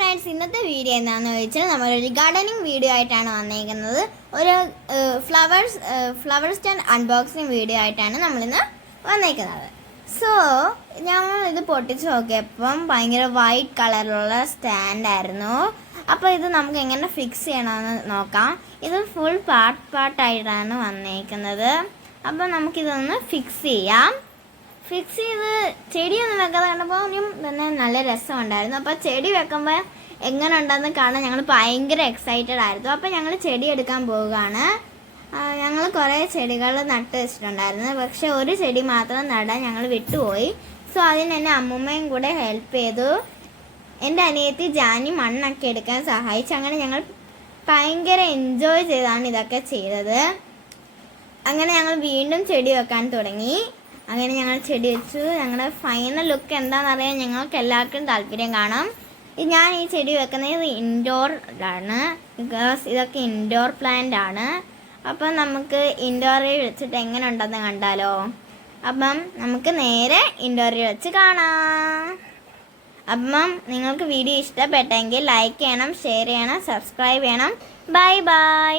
Friends ഇന്നത്തെ video എന്താണെന്ന് വെച്ചാൽ നമ്മളൊരു ഗാർഡനിങ് വീഡിയോ ആയിട്ടാണ് വന്നേക്കുന്നത്. ഒരു flowers flower stand unboxing video ആയിട്ടാണ് നമ്മളിന്ന് വന്നേക്കുന്നത്. സോ ഞങ്ങൾ ഇത് പൊട്ടിച്ച് നോക്കിയപ്പം ഭയങ്കര വൈറ്റ് കളറിലുള്ള സ്റ്റാൻഡായിരുന്നു അപ്പോൾ ഇത് നമുക്ക് എങ്ങനെ ഫിക്സ് ചെയ്യണമെന്ന് നോക്കാം. ഇത് ഫുൾ പാർട്ട് പാർട്ടായിട്ടാണ് വന്നേക്കുന്നത്. അപ്പോൾ നമുക്കിതൊന്ന് ഫിക്സ് ചെയ്യാം. ഫിക്സ് ചെയ്ത് ചെടിയൊന്നും വെക്കാതെ കണ്ടപ്പോൾ തന്നെ നല്ല രസം രസമുണ്ടായിരുന്നു. അപ്പോൾ ചെടി വെക്കുമ്പോൾ എങ്ങനെ ഉണ്ടെന്ന് കാണാൻ ഞങ്ങൾ ഭയങ്കര എക്സൈറ്റഡ് ആയിരുന്നു. അപ്പോൾ ഞങ്ങൾ ചെടി എടുക്കാൻ പോവുകയാണ്. ഞങ്ങൾ കുറേ ചെടികൾ നട്ട് വെച്ചിട്ടുണ്ടായിരുന്നു. പക്ഷെ ഒരു ചെടി മാത്രം നടാൻ ഞങ്ങൾ വിട്ടുപോയി. സോ അതിന് എന്നെ അമ്മൂമ്മയും കൂടെ ഹെൽപ്പ് ചെയ്തു. എന്റെ അനിയത്തി ജാനി മണ്ണൊക്കെ എടുക്കാൻ സഹായിച്ചു. അങ്ങനെ ഞങ്ങൾ ഭയങ്കര എൻജോയ് ചെയ്താണ് ഇതൊക്കെ ചെയ്തത്. അങ്ങനെ ഞങ്ങൾ വീണ്ടും ചെടി വെക്കാൻ തുടങ്ങി. അങ്ങനെ ഞങ്ങൾ ചെടി വെച്ചു. ഞങ്ങളുടെ ഫൈനൽ ലുക്ക് എന്താണെന്നറിയാൻ ഞങ്ങൾക്ക് എല്ലാവർക്കും താല്പര്യം കാണാം. ഞാൻ ഈ ചെടി വെക്കുന്നത് ഇൻഡോറിലാണ് ബിക്കോസ് ഇതൊക്കെ ഇൻഡോർ പ്ലാന്റ് ആണ്. അപ്പം നമുക്ക് ഇൻഡോറിൽ വെച്ചിട്ട് എങ്ങനെ ഉണ്ടെന്ന് കണ്ടാലോ? അപ്പം നമുക്ക് നേരെ ഇൻഡോറിൽ വെച്ച് കാണാം. അപ്പം നിങ്ങൾക്ക് വീഡിയോ ഇഷ്ടപ്പെട്ടെങ്കിൽ ലൈക്ക് ചെയ്യണം ഷെയർ ചെയ്യണം സബ്സ്ക്രൈബ് ചെയ്യണം. Bye bye